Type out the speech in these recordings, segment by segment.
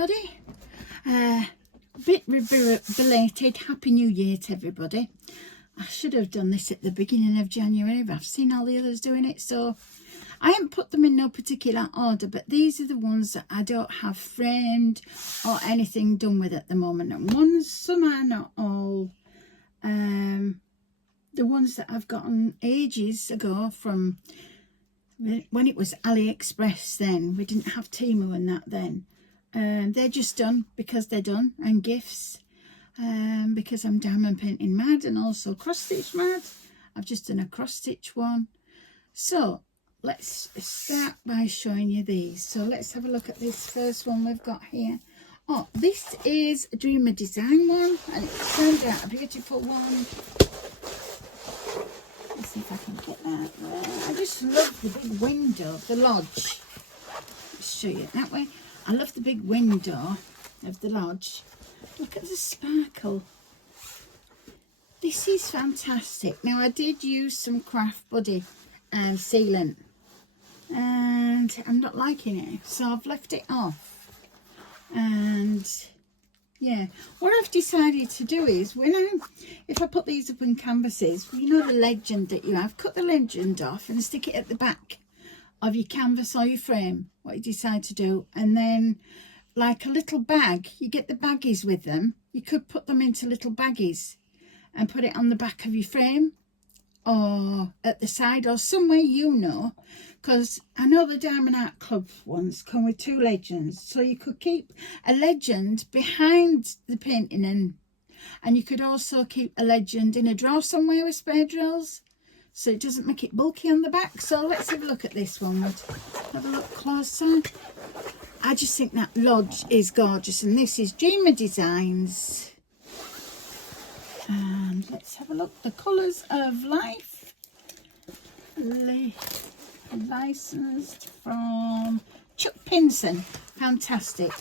everybody. Bit belated Happy New Year to everybody. I should have done this at the beginning of January, but I've seen all the others doing it, so I haven't put them in no particular order, but these are the ones that I don't have framed or anything done with at the moment. And some are, not all. The ones that I've gotten ages ago from when it was AliExpress, then we didn't have Temu and that then. They're just done because they're done, and gifts because I'm diamond painting mad and also cross stitch mad. I've just done a cross stitch one. So let's start by showing you these. So let's have a look at this first one we've got here. Oh, this is a Dreamer Design one, and it turned out a beautiful one. Let's see if I can get that there. I just love the big window of the lodge. Let's show you it that way. I love the big window of the lodge. Look at the sparkle. This is fantastic. Now, I did use some Craft Buddy sealant, and I'm not liking it, so I've left it off. And yeah, what I've decided to do is, if I put these up on canvases, you know the legend that you have, cut the legend off and stick it at the back of your canvas or your frame, what you decide to do. And then like a little bag, you get the baggies with them, you could put them into little baggies and put it on the back of your frame or at the side or somewhere, you know, because I know the Diamond Art Club ones come with 2 legends, so you could keep a legend behind the painting, and you could also keep a legend in a drawer somewhere with spare drills, so it doesn't make it bulky on the back. So let's have a look at this one. Have a look closer. I just think that lodge is gorgeous, and this is Dreamer Designs. And let's have a look. The Colours of Life, licensed from Chuck Pinson. Fantastic.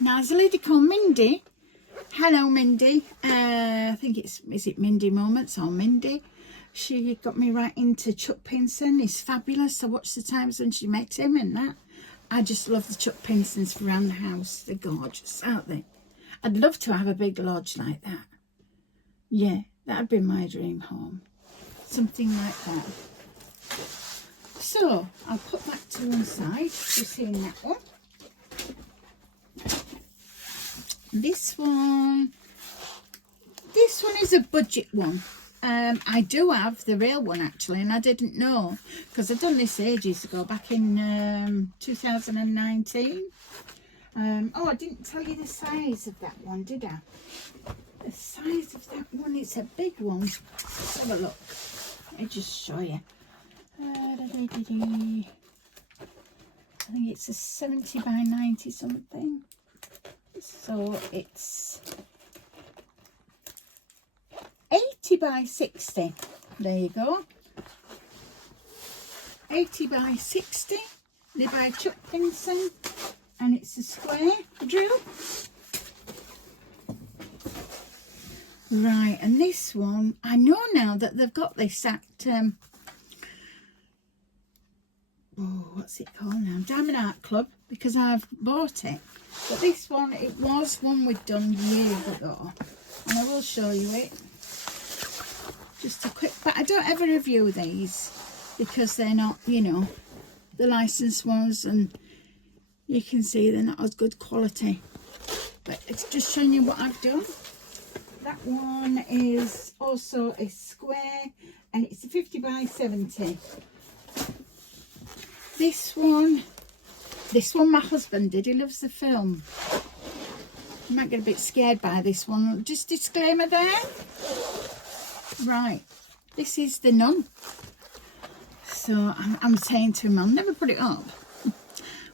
Now, there's a lady called Mindy. Hello, Mindy. I think is it Mindy Moments or Mindy? She got me right into Chuck Pinson. He's fabulous. I watched the times when she met him and that. I just love the Chuck Pinsons around the house. They're gorgeous, aren't they? I'd love to have a big lodge like that. Yeah, that'd be my dream home. Something like that. So, I'll put that to one side. You've seen that one. This one is a budget one. I do have the real one actually, and I didn't know because I've done this ages ago, back in 2019. Oh, I didn't tell you the size of that one, did I? The size of that one, it's a big one. Let's have a look. Let me just show you. I think it's a 70 by 90 something. So it's 80 by 60. There you go. 80 by 60. They're by Chuck Pinson. And it's a square drill. Right, and this one, I know now that they've got this at, what's it called now? Diamond Art Club, because I've bought it. But this one, it was one we'd done years ago. And I will show you it. Just a quick, but I don't ever review these because they're not, you know, the licensed ones, and you can see they're not as good quality, but it's just showing you what I've done. That one is also a square, and it's a 50 by 70. This one my husband did. He loves the film. You might get a bit scared by this one. Just disclaimer there. Right, this is the Nun. So I'm saying to him, I'll never put it up.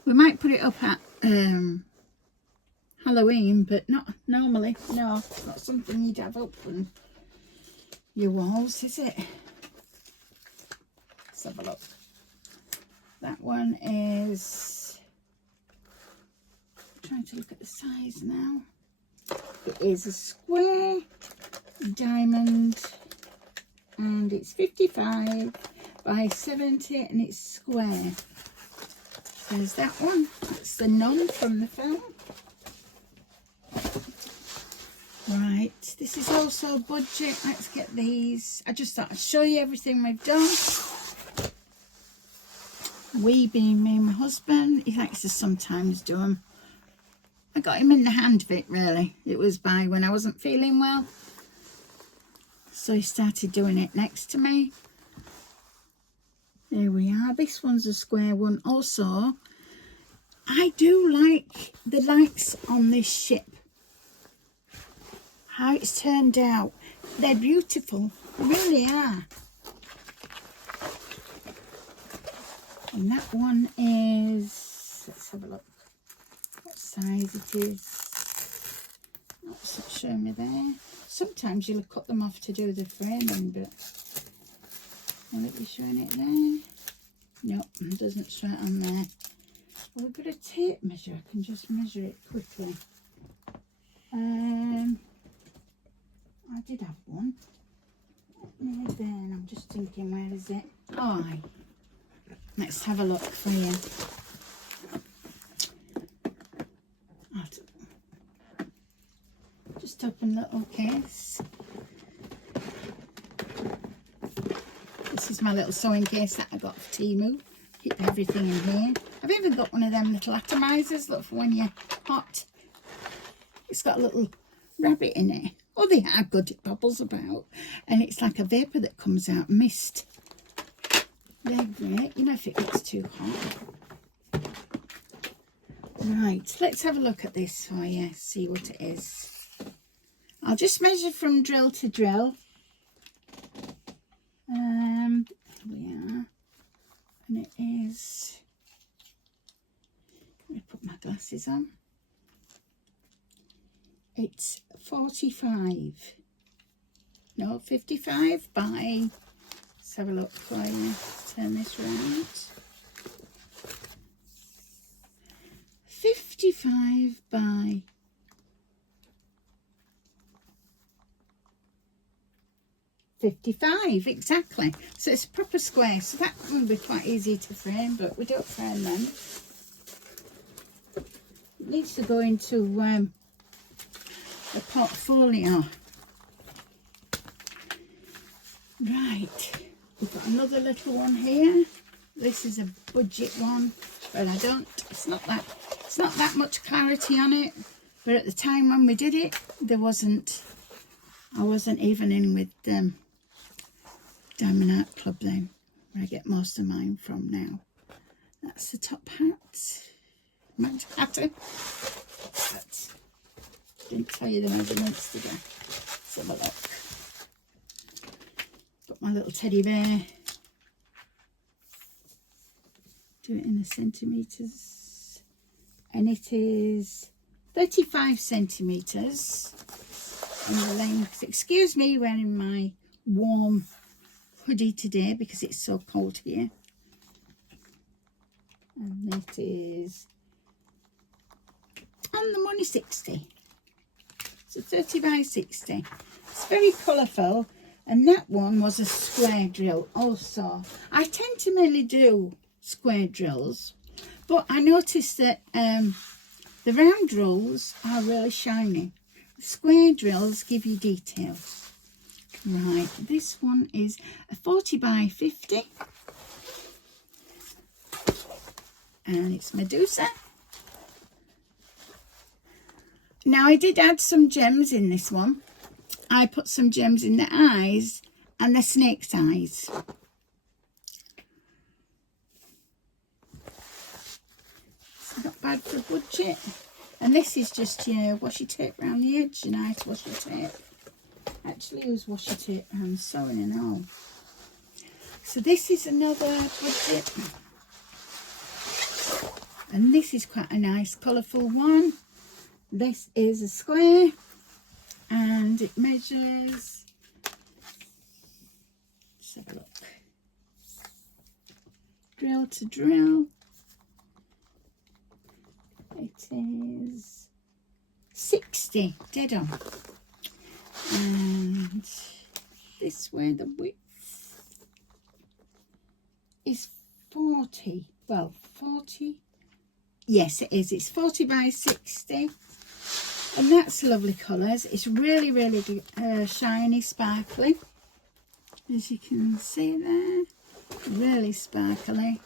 We might put it up at Halloween, but not normally. No, it's not something you'd have up on your walls, is it? Let's have a look. That one is, I'm trying to look at the size now. It is a square diamond, and it's 55 by 70, and it's square. There's that one. That's the nun from the film. Right, this is also budget. Let's get these. I just thought I'd show you everything we've done. We being me and my husband. He likes to sometimes do them. I got him in the hand of it, really. It was by when I wasn't feeling well. So he started doing it next to me. There we are. This one's a square one. Also, I do like the lights on this ship. How it's turned out. They're beautiful. They really are. And that one is, let's have a look what size it is. That's not showing me there. Sometimes you'll cut them off to do the framing, but will it be showing it there? Nope, it doesn't show it on there. Well, we've got a tape measure. I can just measure it quickly. I did have one. Nearly there, and I'm just thinking, where is it? Oh, aye. Let's have a look for you. Just open the little case. This is my little sewing case that I got for Temu. Keep everything in here. I've even got one of them little atomizers, look, for when you're hot. It's got a little rabbit in it. Oh, they are good. It bubbles about. And it's like a vapour that comes out, mist. They're great, you know, if it gets too hot. Right, let's have a look at this for you, see what it is. I'll just measure from drill to drill. Here we are. And it is, let me put my glasses on. It's 45. No, 55 by, let's have a look for you. Turn this round. 55 by 55, exactly. So it's a proper square, so that will be quite easy to frame, but we don't frame them. It needs to go into a portfolio. Right, we've got another little one here. This is a budget one, but it's not that much clarity on it. But at the time when we did it, I wasn't even in with Diamond Art Club then, where I get most of mine from now. That's the top hat. Magic pattern. But didn't tell you the measurements today. Let's have a look. Got my little teddy bear. Do it in the centimetres. And it is 35 centimetres in the length. Excuse me wearing my warm hoodie today because it's so cold here. And it is on the money 60. So 30 by 60. It's very colourful. And that one was a square drill also. I tend to mainly do square drills, but I noticed that the round drills are really shiny. The square drills give you detail. Right, this one is a 40 by 50. And it's Medusa. Now I did add some gems in this one. I put some gems in the eyes and the snake's eyes. It's not bad for a budget. And this is just your washi tape around the edge, your nice washi tape. Actually use washi tape and sewing and all. So this is another budget. And this is quite a nice colourful one. This is a square. And it measures, let's have a look, drill to drill, it is 60, dead on. And this way the width is 40, well 40 Yes, it is. It's 40 by 60. And that's lovely colours. It's really, really shiny, sparkly. As you can see there. Really sparkly.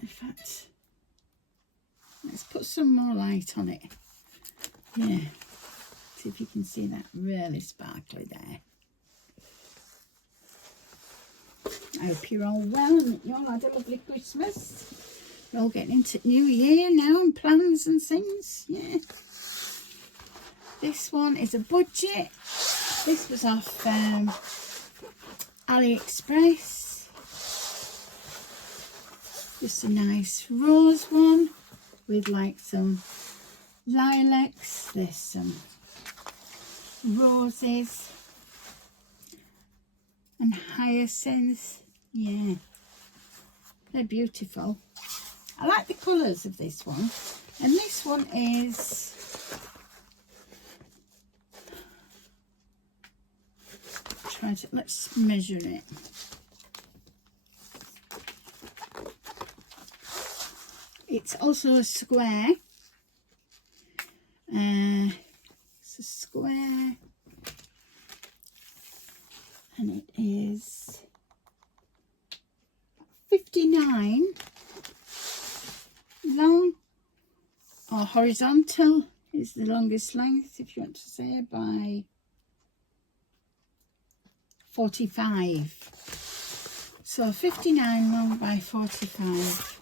In fact, let's put some more light on it. Yeah. See if you can see that. Really sparkly there. I hope you're all well and you all had a lovely Christmas. You're all getting into New Year now and plans and things. Yeah. This one is a budget. This was off AliExpress. Just a nice rose one with like some lilacs. There's some roses and hyacinths. Yeah, they're beautiful. I like the colours of this one. And this one is let's measure it. It's also a square. It's a square. And it is 59 long, or horizontal is the longest length, if you want to say, by 45. So 59 long by 45.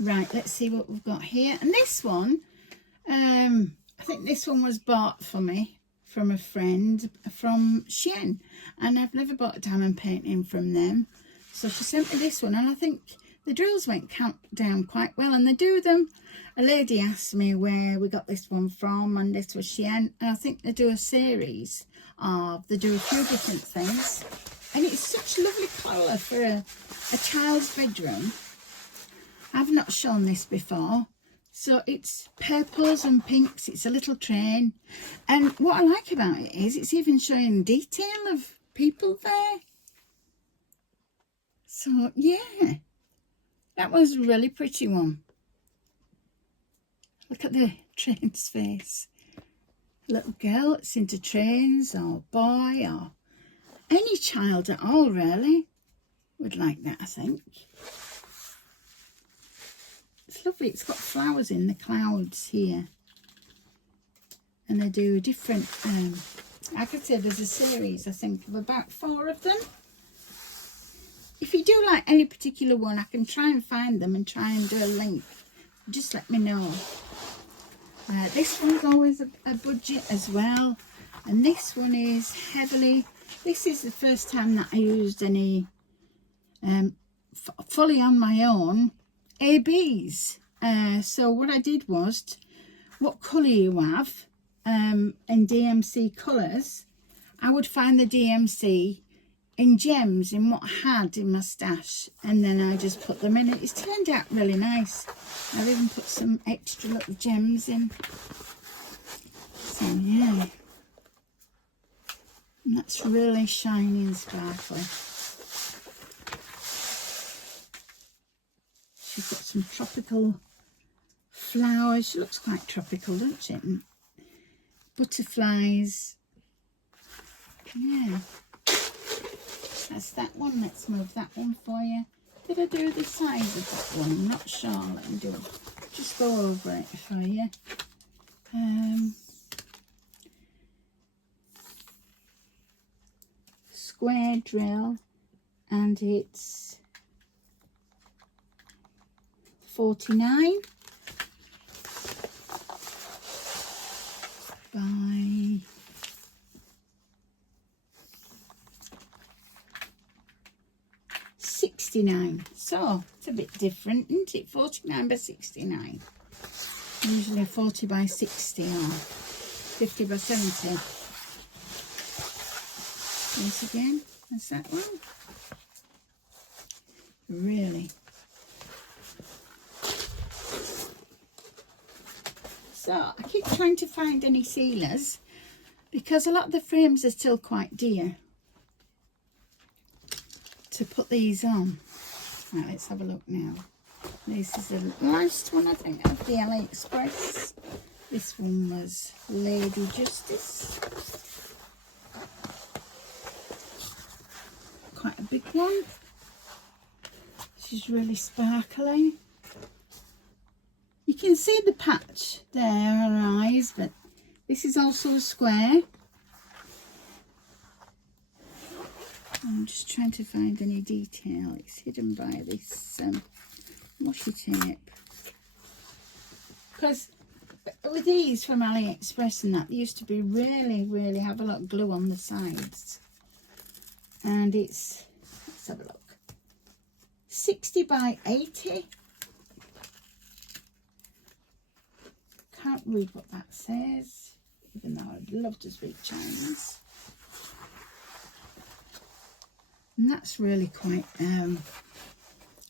Right, let's see what we've got here. And this one, I think this one was bought for me from a friend from Shein, and I've never bought a diamond painting from them, so she sent me this one, and I think the drills went down quite well, and they do them. A lady asked me where we got this one from, and this was Shein, and I think they do a series of, they do a few different things, and it's such a lovely colour for a child's bedroom. I've not shown this before. So it's purples and pinks. It's a little train. And what I like about it is it's even showing detail of people there. So, yeah. That was a really pretty one. Look at the train's face. Little girl that's into trains, or boy, or any child at all, really, would like that, I think. It's lovely. It's got flowers in the clouds here, and they do different like I said, there's a series, I think, of about 4 of them. If you do like any particular one, I can try and find them and try and do a link. Just let me know. This one's always a budget as well, and this one is heavily, this is the first time that I used any fully on my own ABs. So what I did was, what colour you have in DMC colours, I would find the DMC in gems in what I had in my stash, and then I just put them in. It's turned out really nice. I've even put some extra little gems in. So yeah, and that's really shiny and sparkly. She's got some tropical flowers. She looks quite tropical, doesn't she? And butterflies. Yeah. That's that one. Let's move that one for you. Did I do the size of that one? I'm not sure. Let me do it. Just go over it for you. Square drill, and it's 49 by 69. So it's a bit different, isn't it? 49 by 69. Usually 40 by 60 or 50 by 70. Once again, that's that one. Really. So I keep trying to find any sealers because a lot of the frames are still quite dear. to put these on. Right, let's have a look now. This is the last one, I think, of the AliExpress. This one was Lady Justice. Quite a big one. She's really sparkly. You can see the patch there, her eyes, but this is also a square. I'm just trying to find any detail. It's hidden by this washi tape. Because with these from AliExpress and that, they used to be really have a lot of glue on the sides. And it's, let's have a look, 60 by 80. Can't read what that says, even though I'd love to speak Chinese. And that's really quite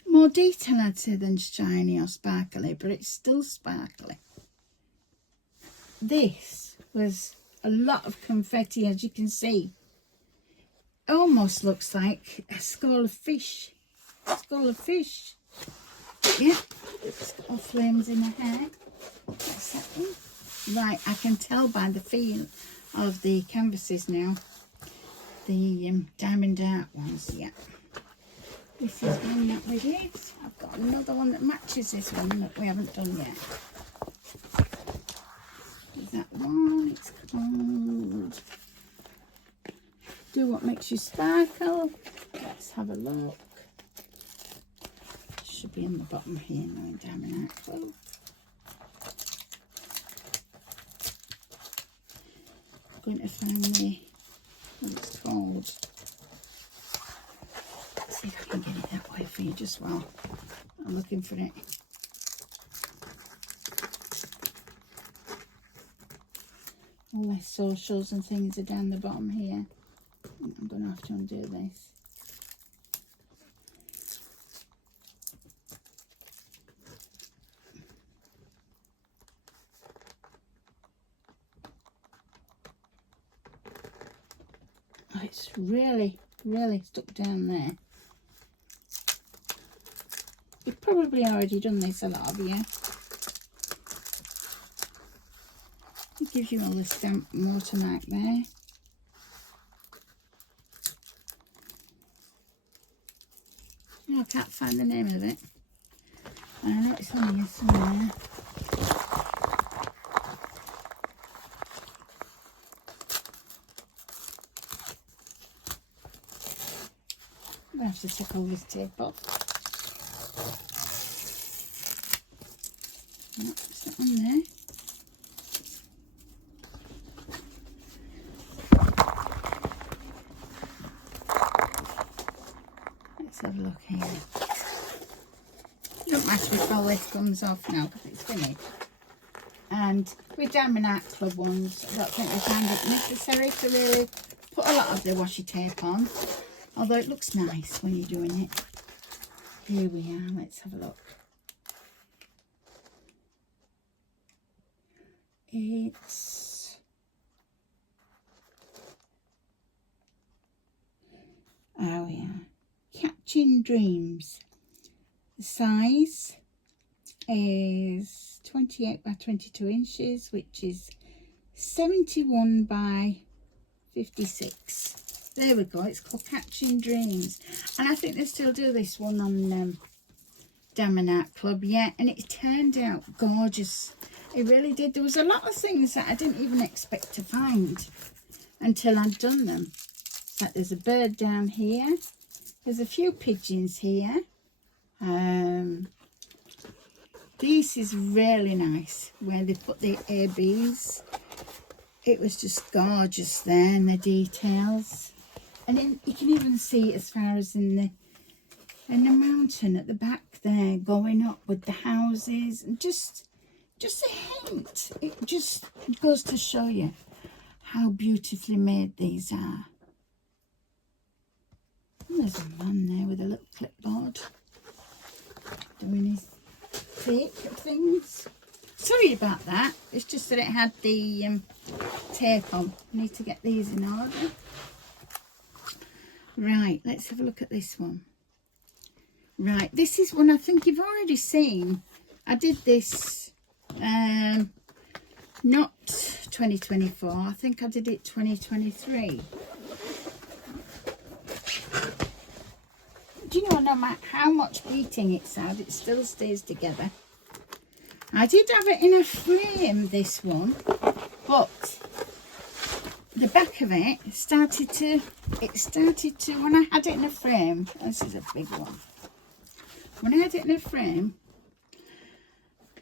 more detail, I'd say, than shiny or sparkly, but it's still sparkly. This was a lot of confetti, as you can see. Almost looks like a skull of fish. Skull of fish. Yeah, it's got all flames in her hair. What's that one? Right, I can tell by the feel of the canvases now. The diamond art ones, yeah. This is one that we did. I've got another one that matches this one that we haven't done yet. Is that one? It's called Do What Makes You Sparkle. Let's have a look. Should be on the bottom here now, diamond art club. I'm going to find what it's called. Let's see if I can get it that way for you just while I'm looking for it. All their socials and things are down the bottom here. I'm going to have to undo this. Oh, it's really stuck down there. You've probably already done this, a lot of you. It gives you all the stamp watermark there. Oh, I can't find the name of it. I know it's on here somewhere. I'm going to have to take all this tape off. No, it's not on there. Let's have a look here. It doesn't matter if all this comes off now because it's finished. And with Diamond Art Club ones, I don't think we find it necessary to really put a lot of the washi tape on. Although it looks nice when you're doing it. Here we are, let's have a look. It's oh yeah, Catching Dreams. The size is 28 by 22 inches, which is 71 by 56. There we go, it's called Catching Dreams. And I think they still do this one on Diamond Art Club, yeah, and it turned out gorgeous. It really did. There was a lot of things that I didn't even expect to find until I'd done them. Like there's a bird down here. There's a few pigeons here. This is really nice where they put the ABs. It was just gorgeous there, and the details. And then you can even see as far as in the mountain at the back there, going up with the houses, and just a hint. It just goes to show you how beautifully made these are. And there's a man there with a little clipboard doing his tape things. Sorry about that. It's just that it had the tape on. I need to get these in order. Right, let's have a look at this one. Right, this is one I think you've already seen. I did this, not 2024, I think I did it 2023. Do you know, no matter how much beating it's had, it still stays together. I did have it in a frame, this one, but the back of it started to, when I had it in a frame, this is a big one. When I had it in a frame,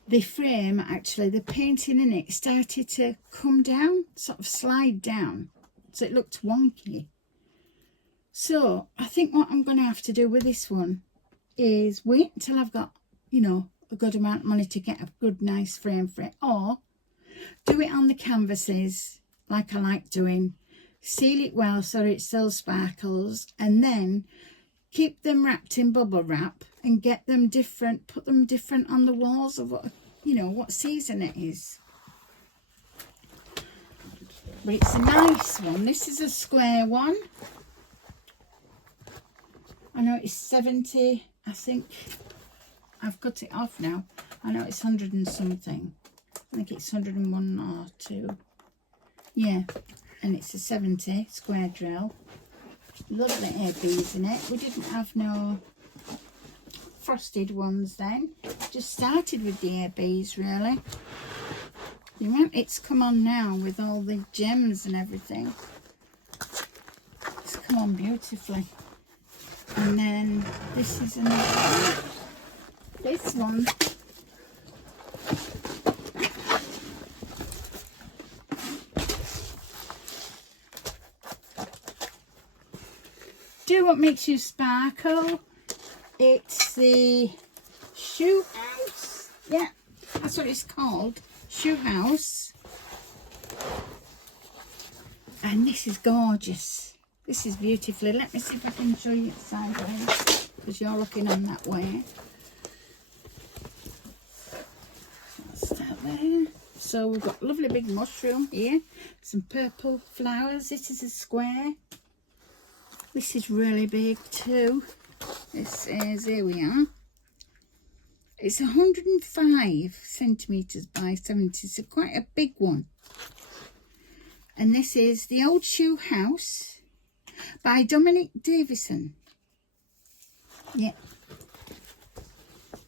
the frame, actually, the painting in it started to come down, sort of slide down. So it looked wonky. So I think what I'm going to have to do with this one is wait until I've got, you know, a good amount of money to get a good, nice frame for it. Or do it on the canvases like I like doing. Seal it well so it still sparkles. And then keep them wrapped in bubble wrap and get them different, put them different on the walls of what, you know, what season it is. But it's a nice one. This is a square one. I know it's 70, I think. I've cut it off now. I know it's 100 and something. I think it's 101 or 2. Yeah, and it's a 70 square drill. Lovely ABs in it. We didn't have no frosted ones then. Just started with the ABs really. The amount it's come on now with all the gems and everything. It's come on beautifully. And then this is another one. This one. Do what makes you sparkle. It's the Shoe House. Yeah, that's what it's called. Shoe House. And this is gorgeous. This is beautifully. Let me see if I can show you it sideways, because you're looking on that way. That's that there. So we've got a lovely big mushroom here. Some purple flowers. This is a square. This is really big too. This is, here we are. It's 105 centimetres by 70, so quite a big one. And this is The Old Shoe House by Dominic Davison. Yeah.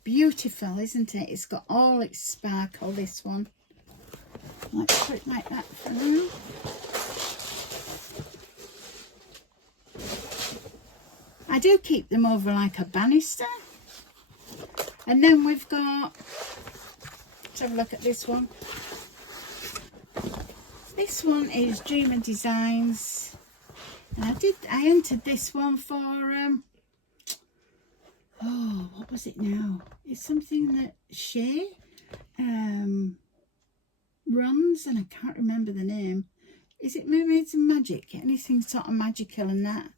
Beautiful, isn't it? It's got all its sparkle, this one. Let's put it like that for now. I do keep them over like a banister. And then we've got, let's have a look at this one. This one is Dreamer Designs. And I entered this one for, oh, what was it now? It's something that Shay runs, and I can't remember the name. Is it Mermaids and Magic? Anything sort of magical and that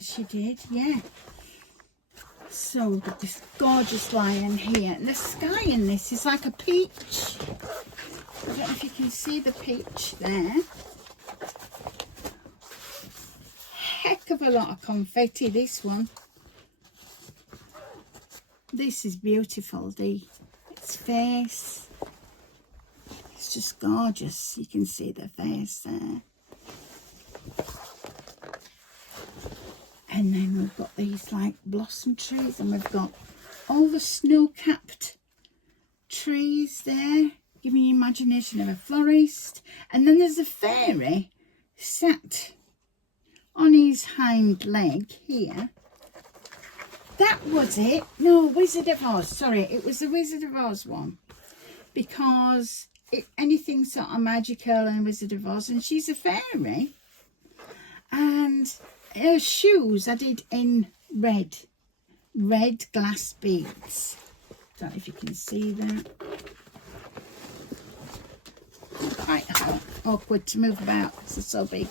she did, yeah. So we've got this gorgeous lion here. And the sky in this is like a peach. I don't know if you can see the peach there. Heck of a lot of confetti, this one. This is beautiful, its face. It's just gorgeous. You can see the face there. And then we've got these like blossom trees, and we've got all the snow-capped trees there, giving you imagination of a florist. And then there's a fairy sat on his hind leg here. That was it. No, Wizard of Oz. Sorry, it was the Wizard of Oz one. Because anything sort of magical and Wizard of Oz, and she's a fairy. And her shoes I did in red glass beads. Don't know if you can see that. Quite awkward to move about because they're so big.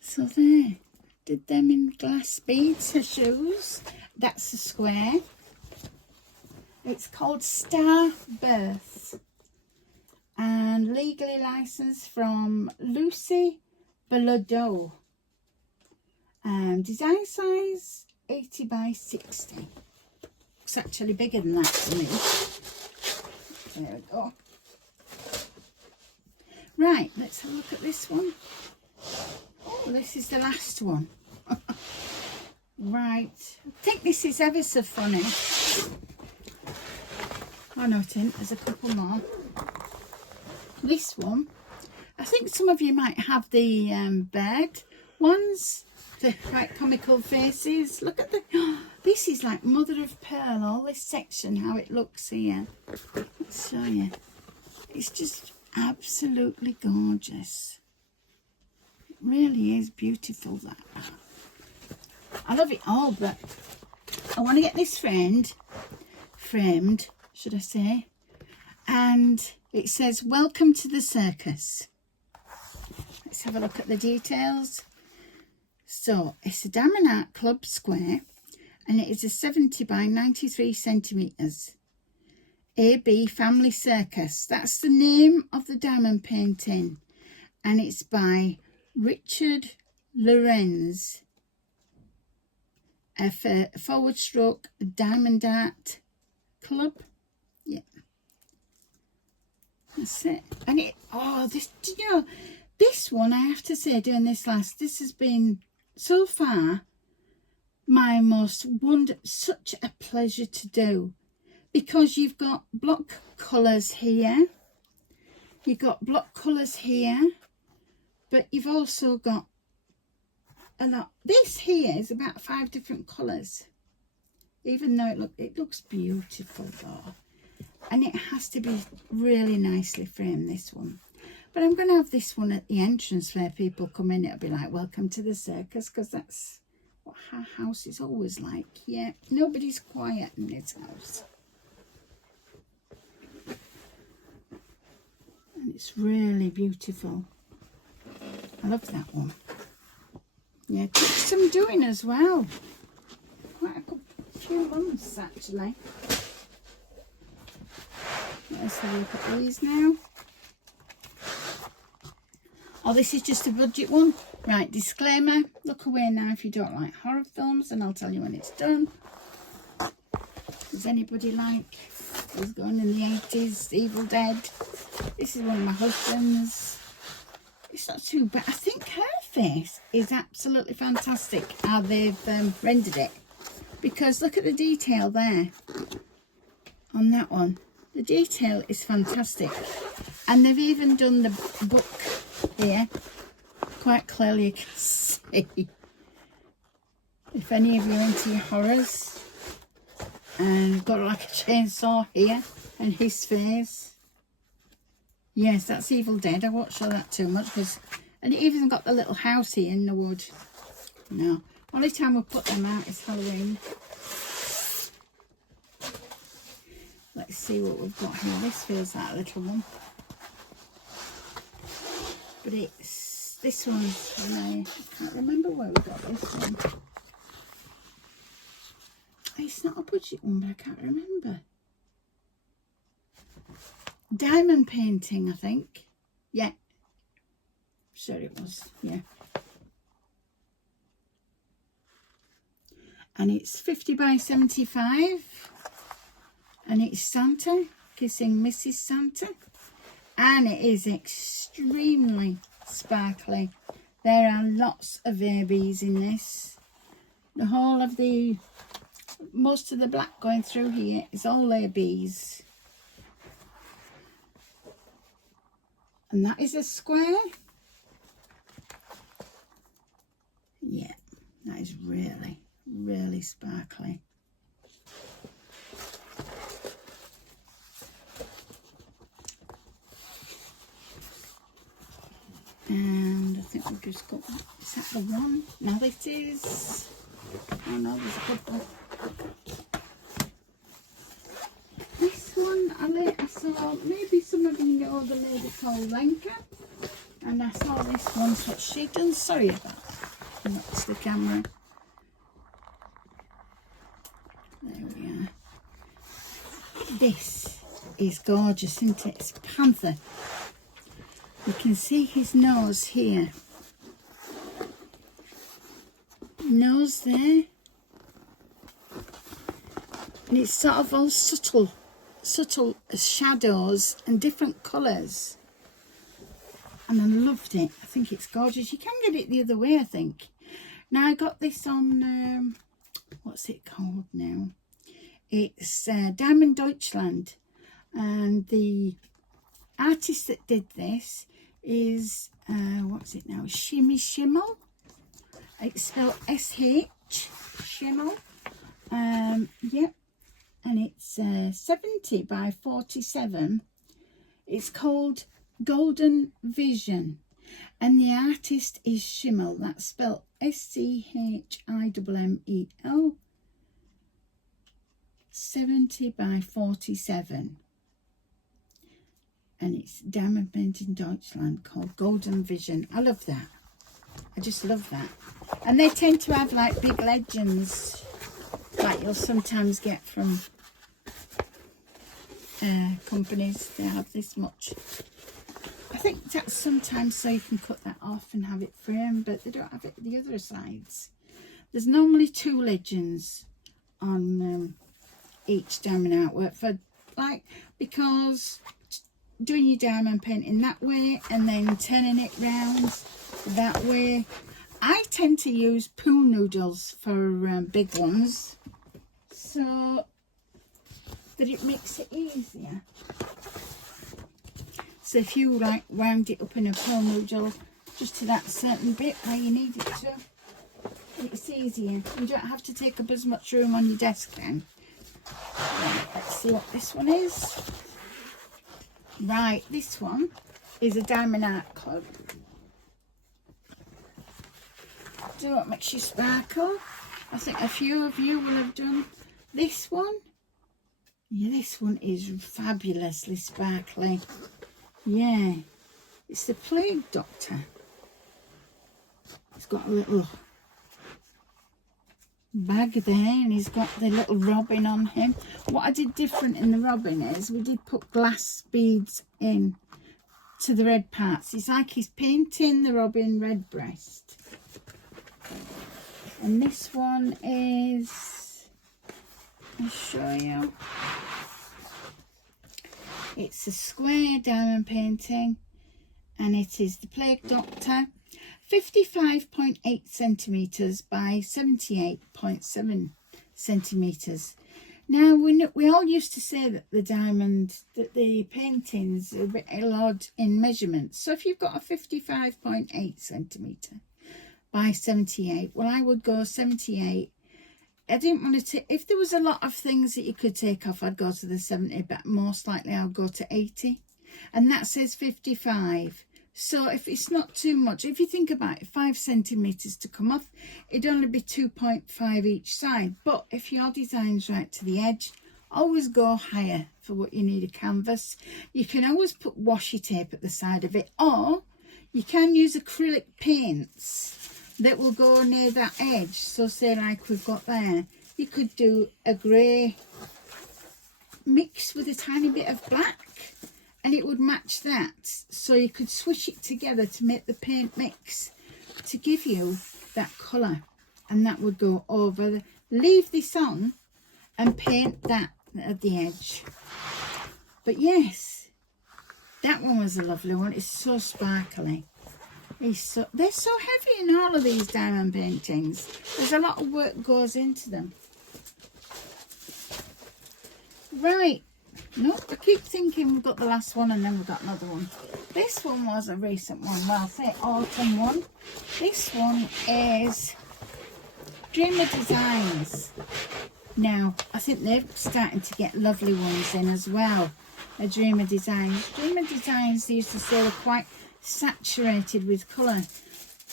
So there, did them in glass beads, her shoes. That's a square. It's called Star Birth and legally licensed from Lucy Bordeaux. Design size 80 by 60. It's actually bigger than that for me. There we go. Right, let's have a look at this one. Oh, this is the last one. Right, I think this is ever so funny. Oh no, it isn't. There's a couple more. This one, I think some of you might have the bird ones, the quite comical faces. Look at the, this is like mother of pearl, all this section, how it looks here. Let's show you. It's just absolutely gorgeous. It really is beautiful, that. I love it all, but I want to get this framed, should I say, and it says, welcome to the circus. Let's have a look at the details. So it's a Diamond Art Club square, and it is a 70 by 93 centimetres. AB Family Circus. That's the name of the diamond painting, and it's by Richard Lorenz. A forward stroke Diamond Art Club. Yeah. That's it. And it, oh, this, you know, this one, I have to say, doing this has been so far my most such a pleasure to do, because you've got block colours here, you've got block colours here, but you've also got a lot. This here is about 5 different colours, even though it looks beautiful though, and it has to be really nicely framed, this one. But I'm going to have this one at the entrance where people come in. It'll be like, welcome to the circus, because that's what our house is always like. Yeah, nobody's quiet in this house. And it's really beautiful. I love that one. Yeah, it took some doing as well. Quite a few months, actually. Let's have a look at these now. Oh, this is just a budget one. Right, disclaimer. Look away now if you don't like horror films, and I'll tell you when it's done. Does anybody like, was going in the 80s, Evil Dead? This is one of my husband's. It's not too bad. I think her face is absolutely fantastic, how they've rendered it. Because look at the detail there on that one. The detail is fantastic. And they've even done the book here. Quite clearly you can see. If any of you are into your horrors. And we've got like a chainsaw here. And his face. Yes, that's Evil Dead. I won't show that too much, because, and it even got the little house here in the wood. No, only time we'll put them out is Halloween. Let's see what we've got here. This feels like a little one, but it's this one's. I can't remember where we got this one. It's not a budget one, but I can't remember. Diamond painting, I think. Yeah. Sure it was. Yeah. And it's 50 by 75. And it's Santa kissing Mrs. Santa. And it is extremely sparkly. There are lots of ABs in this. The whole of the, most of the black going through here is all ABs. And that is a square. Yeah, that is really, really sparkly. And I think we've just got, is that the one? No, it is. Oh no, there's a couple. This one, I saw, maybe some of you know the lady called Lenka. And I saw this once, what she done. Sorry about that. That's the camera. There we are. This is gorgeous, isn't it? It's Panther. You can see his nose here. nose there. And it's sort of all subtle shadows and different colours. And I loved it. I think it's gorgeous. You can get it the other way, I think. Now, I got this on, what's it called now? It's Diamond Deutschland. And the artist that did this is, what's it now? Shimmy Schimmel. It's spelled S-H, Schimmel. Yep. And it's 70 by 47. It's called Golden Vision. And the artist is Schimmel. That's spelled S-C-H-I-M-M-E-L. 70 by 47. And it's diamond painting Deutschland called Golden Vision. I love that. I just love that. And they tend to have like big legends like you'll sometimes get from companies. They have this much. I think that's sometimes so you can cut that off and have it framed, but they don't have it the other sides. There's normally 2 legends on each diamond artwork for like, because doing your diamond painting that way and then turning it round that way. I tend to use pool noodles for big ones, so that it makes it easier. So if you like wound it up in a pool noodle just to that certain bit where you need it to, it's easier. You don't have to take up as much room on your desk then. Right, let's see what this one is. Right, this one is a Diamond Art Club. Do what makes you sparkle. I think a few of you will have done this one. Yeah, this one is fabulously sparkly. Yeah, it's the Plague Doctor. He's got a little bag there and he's got the little robin on him. What I did different in the robin is we did put glass beads in to the red parts. It's like he's painting the robin red breast. And this one is, I'll show you. It's a square diamond painting and it is the Plague Doctor, 55.8 centimetres by 78.7 centimetres. Now, we all used to say that the paintings are a bit odd in measurements. So if you've got a 55.8 centimetre by 78, well, I would go 78. I didn't want to, if there was a lot of things that you could take off, I'd go to the 70, but most likely I'll go to 80. And that says 55. So if it's not too much, if you think about it, 5 centimetres to come off, it'd only be 2.5 each side. But if your design's right to the edge, always go higher for what you need a canvas. You can always put washi tape at the side of it, or you can use acrylic paints that will go near that edge. So say like we've got there, you could do a grey mix with a tiny bit of black and it would match that. So you could swish it together to make the paint mix to give you that colour, and that would go over. Leave this on and paint that at the edge. But yes, that one was a lovely one. It's so sparkly. They're so heavy in all of these diamond paintings. There's a lot of work goes into them. Right. No, I keep thinking we've got the last one and then we've got another one. This one was a recent one. Well, I'll say autumn one. This one is Dreamer Designs. Now, I think they're starting to get lovely ones in as well. Dreamer Designs. Dreamer Designs, they used to say, were quite saturated with colour,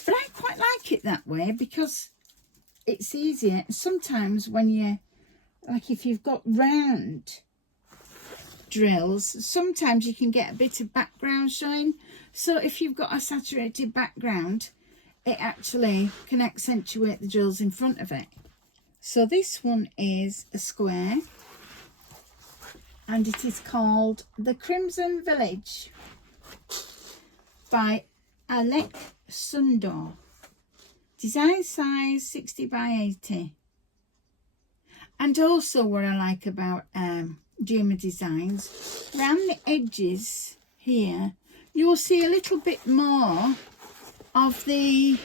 but I quite like it that way because it's easier. Sometimes when you, like if you've got round drills, sometimes you can get a bit of background showing. So if you've got a saturated background, it actually can accentuate the drills in front of it. So this one is a square and it is called The Crimson Village by Alec Sundor. Design size 60 by 80. And also what I like about Juma Designs, around the edges here, you'll see a little bit more of the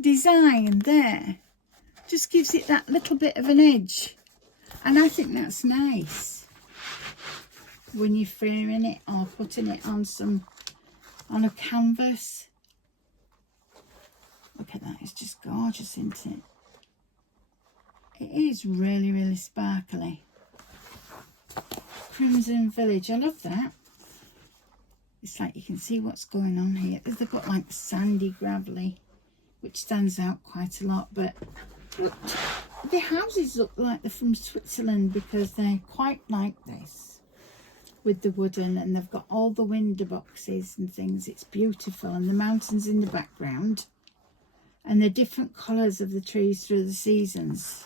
design there. Just gives it that little bit of an edge. And I think that's nice when you're framing it or putting it on a canvas. Look at that, it's just gorgeous, isn't it? It is really, really sparkly. Crimson Village, I love that. It's like you can see what's going on here. They've got like sandy, gravelly, which stands out quite a lot. But look, the houses look like they're from Switzerland because they're quite like this with the wooden, and they've got all the window boxes and things. It's beautiful, and the mountains in the background, and the different colours of the trees through the seasons.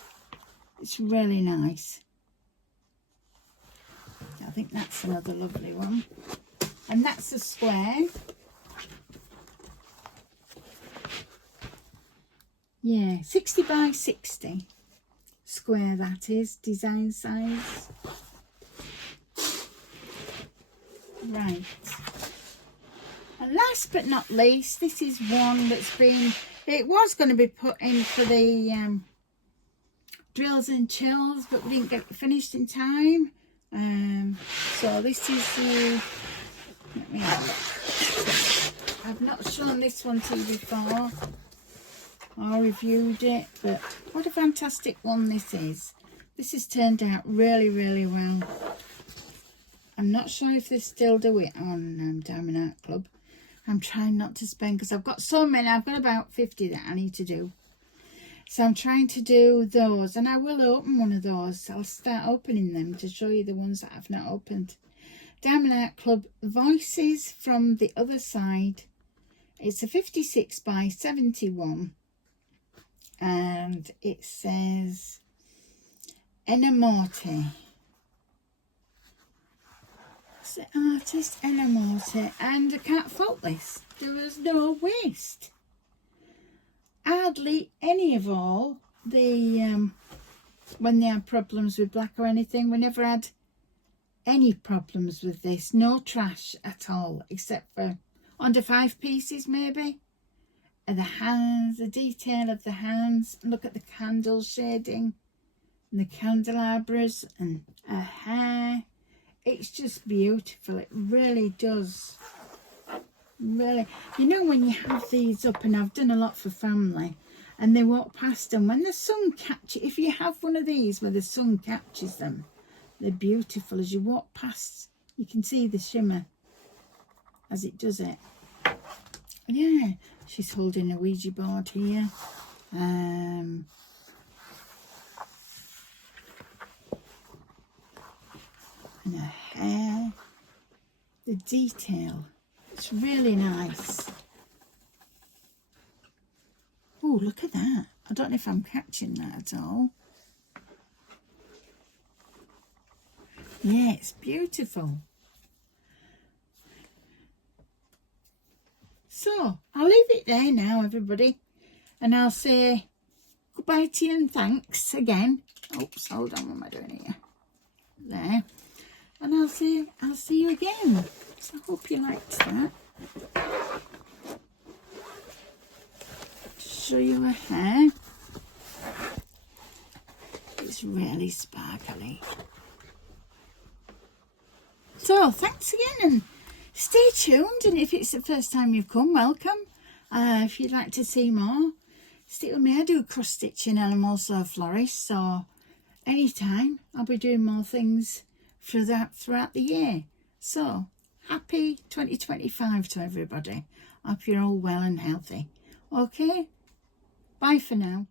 It's really nice. I think that's another lovely one. And that's a square. Yeah, 60 by 60 square that is, design size. Right. And last but not least, this is one that's been, it was going to be put in for the drills and chills, but we didn't get it finished in time. So this is the, let me have a look. I've not shown this one to you before. I reviewed it, but what a fantastic one this is. This has turned out really, really well. I'm not sure if they still do it on Diamond Art Club. I'm trying not to spend, because I've got so many. I've got about 50 that I need to do. So I'm trying to do those, and I will open one of those. I'll start opening them to show you the ones that I've not opened. Diamond Art Club Voices from the Other Side. It's a 56 by 71. And it says Enna Morte. It's the artist Enna Morte, and I can't fault this. There was no waste. Hardly any of all the when they had problems with black or anything, we never had any problems with this. No trash at all, except for under 5 pieces maybe. And the hands, the detail of the hands. Look at the candle shading and the candelabras and her hair. It's just beautiful. It really does. Really. You know, when you have these up, and I've done a lot for family, and they walk past them, when the sun catches, if you have one of these where the sun catches them, they're beautiful. As you walk past, you can see the shimmer as it does it. Yeah, she's holding a Ouija board here. And her hair, the detail, it's really nice. Oh, look at that. I don't know if I'm catching that at all. Yeah, it's beautiful. So, I'll leave it there now, everybody. And I'll say goodbye to you and thanks again. Oops, hold on, what am I doing here? There. And I'll see you again. So I hope you liked that. Show you her hair. It's really sparkly. So, thanks again, and stay tuned. And if it's the first time you've come, welcome. If you'd like to see more, stick with me. I do cross stitching, and I'm also a florist, so anytime I'll be doing more things throughout the year. So happy 2025 to everybody. Hope you're all well and healthy. Okay, bye for now.